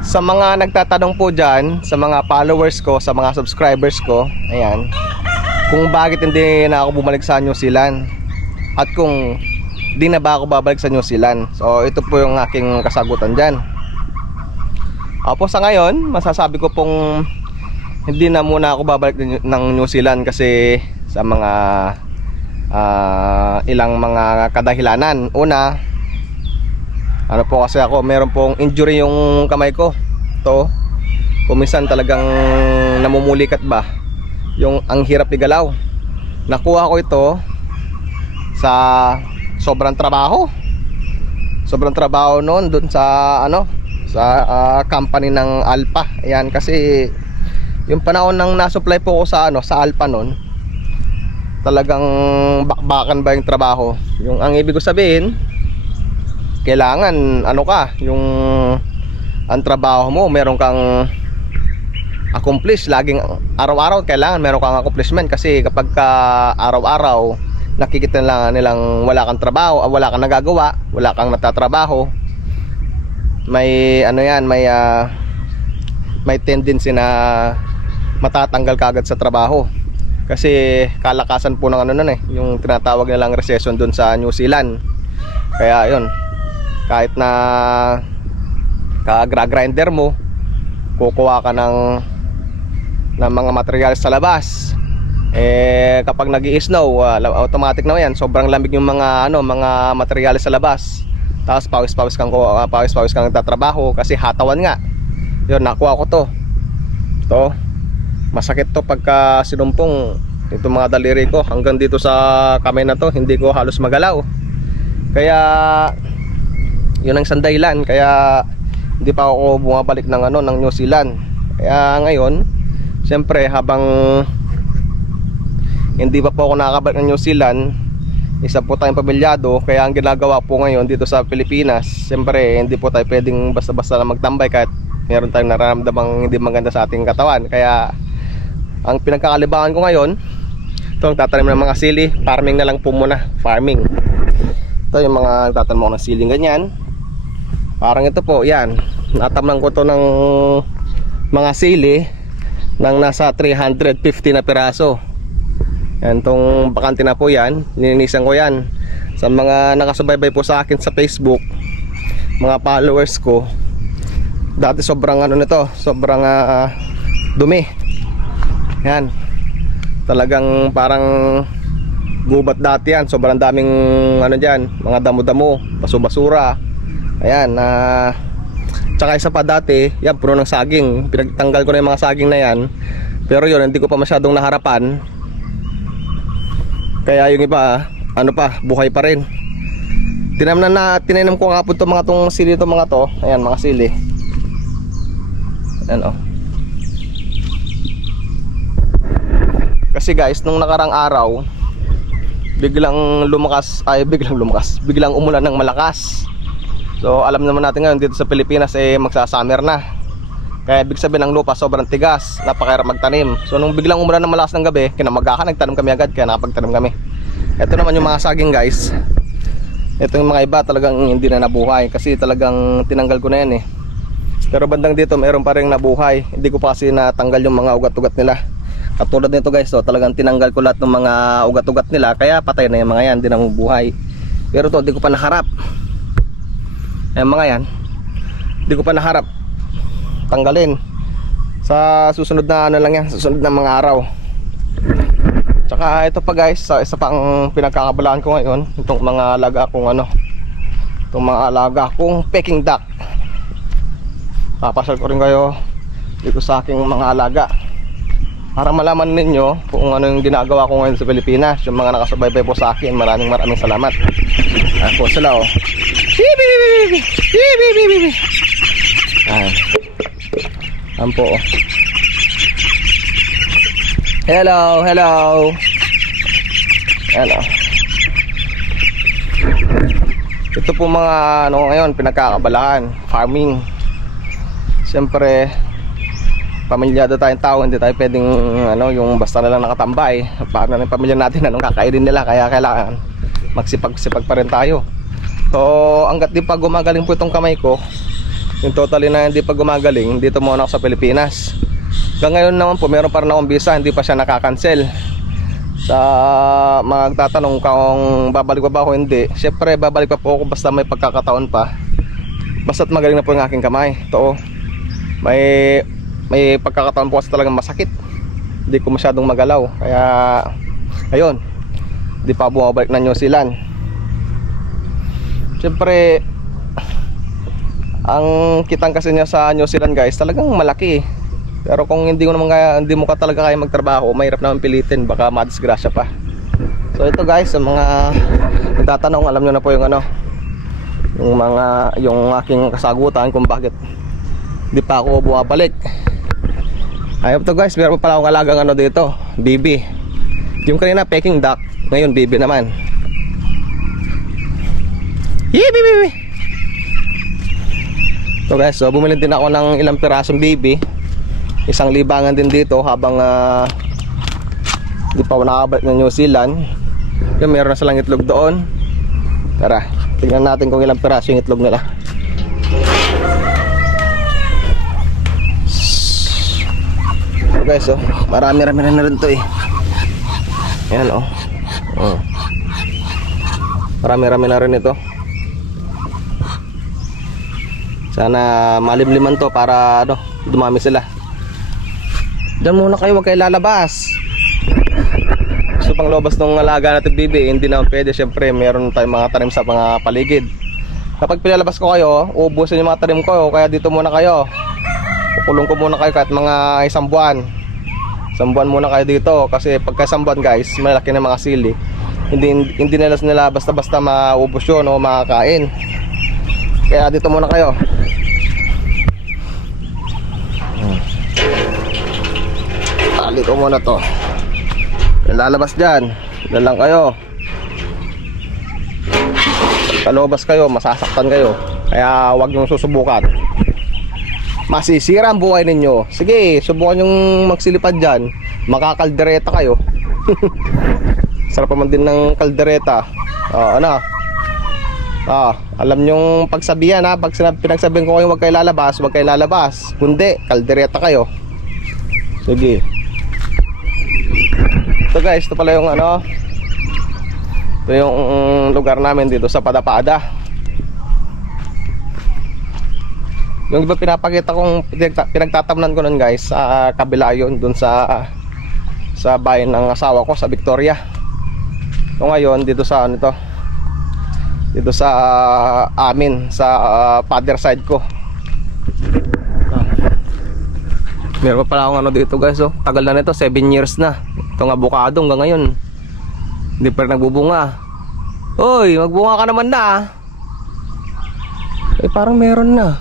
Sa mga nagtatanong po dyan, sa mga followers ko, sa mga subscribers ko, ayan, kung bakit hindi na ako bumalik sa New Zealand at kung di na ba ako babalik sa New Zealand. So ito po yung aking kasagutan dyan. Opo, sa ngayon, masasabi ko pong hindi na muna ako babalik ng New Zealand kasi sa mga ilang mga kadahilanan. Una, ano po kasi ako, meron pong injury yung kamay ko. To, kuminsan talagang namumulikat ba, yung ang hirap igalaw. Nakuha ko ito sa sobrang trabaho noon dun sa company ng Alpha. Ayan, kasi yung panahon nang nasupply po ko sa sa Alpha noon, talagang bakbakan ba yung trabaho. Yung ang ibig ko sabihin, kailangan yung ang trabaho mo meron kang accomplish laging araw-araw, kailangan meron kang accomplishment. Kasi kapag araw-araw nakikita lang nilang wala kang trabaho, wala kang nagagawa, wala kang natatrabaho, may may tendency na matatanggal kagad sa trabaho. Kasi kalakasan po ng yung tinatawag nilang recession doon sa New Zealand. Kaya yun, kahit na kagra-grinder mo, kukuha ka ng mga materials sa labas, kapag nag-i-snow, automatic na yan, sobrang lamig yung mga mga materials sa labas. Tapos pawis-pawis kang nagtatrabaho kasi hatawan nga. Yun, nakuha ko to. Masakit to pagka sinumpong. Ito mga daliri ko hanggang dito sa kamay na to, hindi ko halos magalaw. Kaya yun ang isang dahilan kaya hindi pa ako bumabalik ng ng New Zealand. Kaya ngayon, siyempre habang hindi pa po ako nakakabalik ng New Zealand, isa po tayong pamilyado. Kaya ang ginagawa po ngayon dito sa Pilipinas, siyempre hindi po tayo pwedeng basta-basta na magtambay kahit meron tayong nararamdamang hindi maganda sa ating katawan. Kaya ang pinagkakalibangan ko ngayon, ito ang tatanim ng mga sili. Farming na lang po muna, farming. Ito yung mga tatanim ko ng siling ganyan. Parang ito po, yan, natamnan ko to ng mga sili ng nasa 350 na piraso. Yan, tong bakante na po yan, nilinisan ko yan. Sa mga nakasubaybay po sa akin sa Facebook, mga followers ko, dati sobrang nito, sobrang dumi. Yan, talagang parang gubat dati yan. Sobrang daming dyan, mga damo-damo, baso-basura. Ayan, tsaka isa pa dati, yan, puno ng saging. Pinagtanggal ko na yung mga saging na yan. Pero yun, hindi ko pa masyadong naharapan. Kaya yung iba, buhay pa rin. Tinanam ko nga po itong mga sili, mga to. Ayan, mga sili. Ayan, kasi guys, nung nakarang araw, biglang umulan ng malakas. So alam naman natin ngayon dito sa Pilipinas magsasummer na. Kaya ibig sabihin ng lupa sobrang tigas, napakahirap magtanim. So nung biglang umulan ng malakas ng gabi, kinamagahan, nagtanim kami agad, kaya nakapagtanim kami. Ito naman yung mga saging guys. Ito yung mga iba talagang hindi na nabuhay kasi talagang tinanggal ko na yan Pero bandang dito mayroon pa rin nabuhay. Hindi ko pa kasi natanggal yung mga ugat-ugat nila. Katulad nito guys, talagang tinanggal ko lahat ng mga ugat-ugat nila, kaya patay na yung mga yan, hindi na mabuhay. Pero to, hindi ko pa naharap. Ayan mga yan, hindi ko pa naharap tanggalin. Sa susunod na lang yan, susunod na mga araw. Tsaka ito pa guys, isa pang pinagkakabalaan ko ngayon, itong mga alaga kong itong mga alaga kong Peking duck. Papasal ko rin kayo dito sa aking mga alaga para malaman ninyo kung ano yung ginagawa ko ngayon sa Pilipinas. Yung mga nakasubaybay po sa akin, maraming salamat. Ako sila Ayan po Hello. Ayan Ito po mga ngayon pinagkakabalahan, farming. Siyempre pamilyado tayong tao, hindi tayo pwedeng yung basta na lang nakatambay. Paano na yung pamilya natin, kakainin nila, kaya kailangan magsipag-sipag pa rin tayo. So hanggat di pa gumagaling po itong kamay ko, yung totally na hindi pa gumagaling, dito muna ako sa Pilipinas. Hanggang ngayon naman po, meron pa rin akong visa, hindi pa siya nakakancel. Sa magtatanong kung babalik pa ba ako, hindi. Siyempre babalik pa po ako basta may pagkakataon pa. Basta't magaling na po yung aking kamay. Ito, may pagkakataon po kasi talagang masakit. Hindi ko masyadong magalaw. Kaya ayun, hindi pa bumabalik na New Zealand. Siyempre ang kitang kasi niya sa New Zealand guys, talagang malaki. Pero kung hindi mo ka talaga kaya magtrabaho, mahirap naman pilitin, baka madisgrasya pa. So ito guys, sa mga nagtatanong, alam nyo na po yung yung aking kasagutan kung bakit hindi pa ako bumabalik. Ayun to guys, meron pa pala akong alagang dito, bibi. Yung kanina Peking duck, ngayon bibi naman. Bibi. So guys, so bumili din ako ng ilang pirasong bibi. Isang libangan din dito habang di pa ako nakabalik ng New Zealand. Yung meron na silang itlog doon. Tara, tingnan natin kung ilang piraso yung itlog nila. So guys, oh, marami-rami na rin to eh. Ayan oh. Marami-rami na rin ito. Sana malimliman to para dumami sila. Diyan muna kayo, huwag kayo lalabas. So pang lobas ng alaga natin bibi, hindi naman pwede. Siyempre meron tayong mga tanim sa mga paligid. Kapag pinalabas ko kayo, uubusin yung mga tanim ko. Kaya dito muna kayo. Kukulong ko muna kayo kahit mga isang buwan. Isang buwan muna kayo dito. Kasi pagka isang buwan guys, malaki na mga sili. Hindi nila basta-basta maubos yun o makakain. Kaya dito muna kayo. Tali ko muna to. Lalabas dyan, dyan lang kayo. Kalobas kayo, masasaktan kayo. Kaya huwag niyong susubukan. Masisira ang buhay ninyo. Sige, subukan yung magsilipad dyan. Makakaldereta kayo. Sarap naman din ng kaldereta. Alam nyong pagsabihan ha. Pag pinagsabihan ko kayo huwag kayo lalabas, huwag kayo lalabas. Kundi, kaldereta kayo. Sige. Ito guys, ito pala yung ito yung lugar namin dito sa Padapada. Yung iba pinapakita kong pinagtatamnan ko nun guys, sa kabila yun, dun sa bayan ng asawa ko sa Victoria. So ngayon dito sa dito sa amin sa father side ko. Meron pa pala akong dito guys, oh. Tagal na nito, 7 years na. Itong avocado hanggang ngayon hindi pa rin nagbubunga. Hoy, magbunga ka naman na. Parang meron na.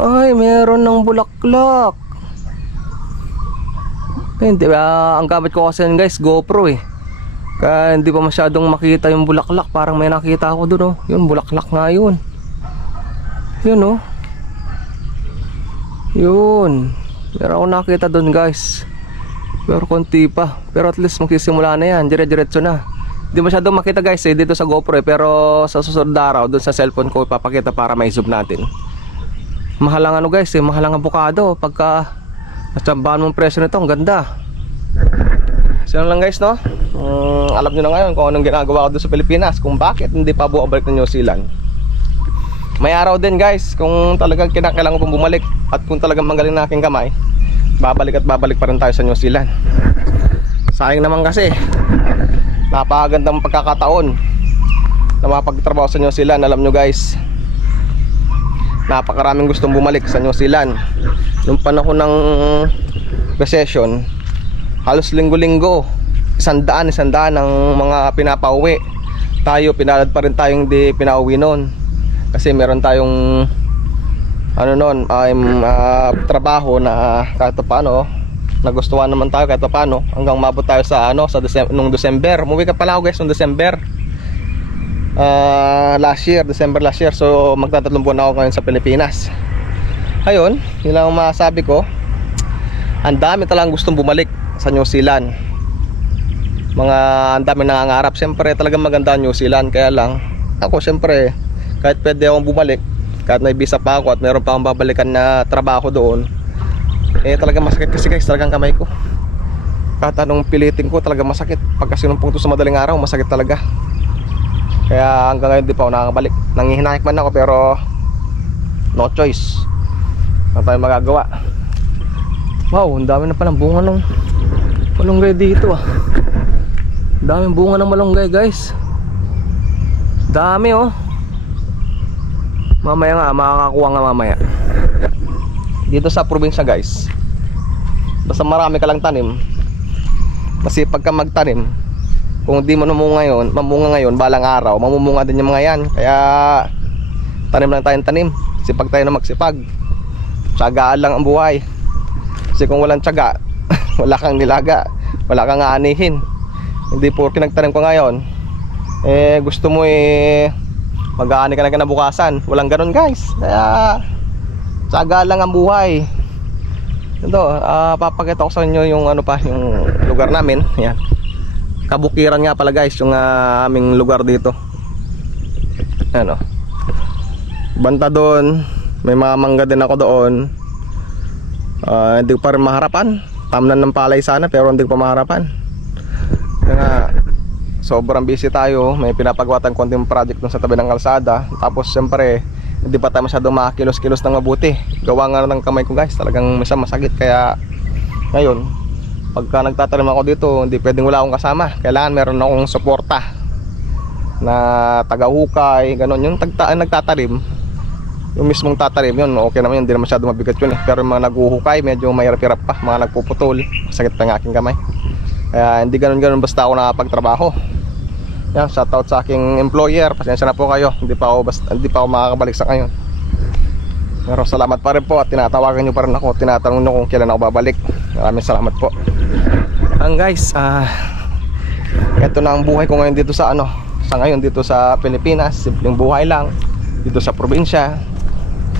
Ay, meron ng bulaklak. Hindi ba, ang gamit ko kasi guys, GoPro eh. Kaya hindi pa masyadong makita yung bulaklak. Parang may nakita ako dun oh. Yun, bulaklak nga yun. Yun oh. Yun. Meron ako nakita dun guys. Pero konti pa. Pero at least magsisimula na yan. Dire-diretso na. Hindi masyadong makita guys eh, dito sa GoPro eh. Pero sa susunod na araw, dun sa cellphone ko ipapakita para ma-zoom natin. Mahalang guys eh, mahalang avocado. Pagka natsambahan mong presyo nito, ang ganda. So yun lang guys no. Alam nyo na ngayon kung anong ginagawa ko doon sa Pilipinas, kung bakit hindi pa bumabalik ng New Zealand. May araw din guys, kung talagang kinakailangan kong bumalik at kung talagang magaling na aking kamay, babalik at babalik pa rin tayo sa New Zealand. Sayang naman kasi napakagandang pagkakataon na mapagtrabaho sa New Zealand. Alam nyo guys, napakaraming gustong bumalik sa New Zealand. Noong panahon ng recession, halos linggo-linggo, isandaan ng mga pinapauwi. Tayo, pinalad pa rin tayong hindi pinauwi noon. Kasi meron tayong trabaho na kahit paano nagustuhan naman tayo kahit paano hanggang mabot tayo sa nung December. Umuwi ka pala ako guys nung December December last year. So magtatatlong buwan ako ngayon sa Pilipinas. Ayun, yun lang ang masabi ko. Ang dami talagang gustong bumalik sa New Zealand. Ang dami nangangarap. Siyempre talagang maganda ang New Zealand. Kaya lang ako syempre, kahit pwede akong bumalik, kahit may visa pa ako at meron pa akong babalikan na trabaho doon, eh talaga masakit kasi guys, talagang kamay ko. Kahit anong pilitin ko, talaga masakit. Pagka sinumpong to sa madaling araw, masakit talaga. Kaya hanggang ngayon di pa ako nakakabalik. Nangihinayik man ako pero no choice. Ano tayo magagawa? Wow, ang dami na palang bunga ng malunggay dito ah. Daming bunga ng malunggay guys. Dami oh. Mamaya nga, makakakuha nga mamaya. Dito sa probinsya guys, basta marami ka lang tanim, masipag ka magtanim, kung di mo mamunga ngayon, balang araw, mamumunga din yung mga yan. Kaya tanim lang tayong tanim, sipag tayo na magsipag. Tiyagaan lang ang buhay. Kasi kung walang tiyaga, wala kang nilaga, wala kang aanihin. Hindi porke nagtanim ko ngayon, eh gusto mo mag-aani ka na kinabukasan. Walang ganun guys. Kaya tiyaga lang ang buhay. Ito, papakita ko sa inyo yung yung lugar namin. Yan. Kabukiran nga pala guys yung aming lugar dito. Ano? Banta doon, may mga mangga din ako doon. Hindi ko pa rin maharapan. Tamnan ng palay sana pero hindi ko pa maharapan. Kaya sobrang busy tayo. May pinapagawa tayong konting project dun sa tabi ng kalsada. Tapos siyempre hindi pa tayo masyadong makakilos-kilos ng mabuti. Gawa nga ng kamay ko guys, talagang minsan masakit. Kaya ngayon, pagka nagtatanim ako dito, hindi pwedeng wala akong kasama. Kailangan meron akong suporta na taga-hukay, gano'n. Yung nagtatanim, yung mismong tatanim, yun okay naman yun, hindi na masyadong mabigat yun Pero yung mga naghuhukay, medyo mahirap-hirap pa. Mga nagpuputol, masakit pa yung aking kamay. Kaya hindi ganun basta ako nakapagtrabaho. Yan, shoutout sa aking employer. Pasensya na po kayo, hindi pa ako makakabalik sa ngayon. Pero salamat pa rin po at tinatawagan nyo pa rin ako. Tinatanong nyo kung kailan ako babalik. Maraming salamat po. Guys, ito na ang buhay ko ngayon dito sa ngayon dito sa Pilipinas. Simpleng buhay lang dito sa probinsya.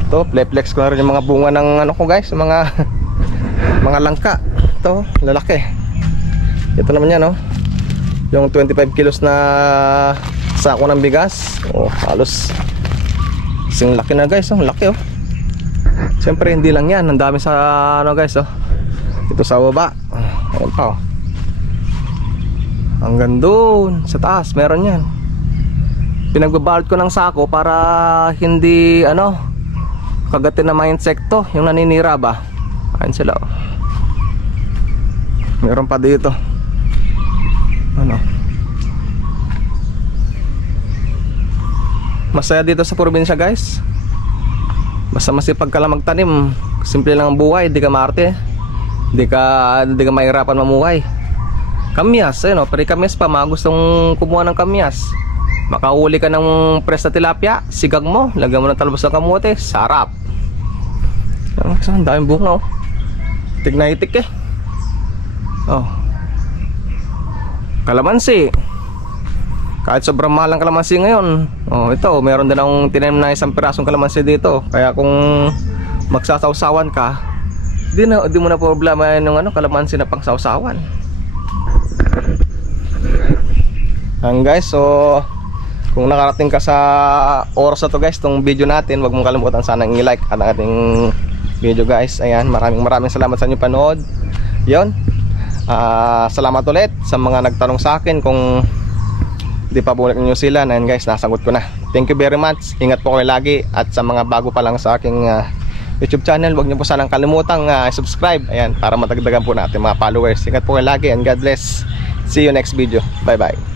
Ito, flex ko na rin yung mga bunga ng ko guys, yung mga langka. Ito, lalaki. Ito naman yan yung 25 kilos na sako ng bigas. Halos sing laki na guys, laki Siyempre hindi lang yan, ang dami sa guys ito sa baba. Ayan pa hanggang doon sa taas meron yan. Pinagbabalot ko ng sako para hindi kagatin ng mga insekto, yung naninira ba. Ayan sila meron pa dito. Masaya dito sa probinsya guys. Basta masipag ka lang magtanim. Simple lang ang buhay, hindi ka maarte. Hindi ka mahirapan mamuhay. Kamyas, pero kamyas pa, mga gustong kumuha ng kamyas. Makahuli ka ng presa tilapia, sigag mo, lagyan mo ng talbos ng kamote, sarap. Ang daming bunga Itik na itik kalamansi. Kahit sobrang mahal ang kalamansi ngayon, ito, meron din akong tinanim na 1 pirasong kalamansi dito. Kaya kung magsasawsawan ka, di mo na problema yung kalamansi na pangsawsawan. Guys, so kung nakarating ka sa oras na to guys, tong video natin, wag mong kalimutan sanang i-like ang ating video guys. Ayan, maraming salamat sa inyo panood. Yon. Salamat ulit sa mga nagtanong sa akin kung di pa bumalik ng New Zealand. Ayan guys, nasagot ko na. Thank you very much. Ingat po kayo lagi. At sa mga bago pa lang sa aking YouTube channel, huwag niyo po sanang kalimutang subscribe. Ayan, para matagdagan po natin mga followers. Ingat po kayo lagi and God bless. See you next video. Bye bye.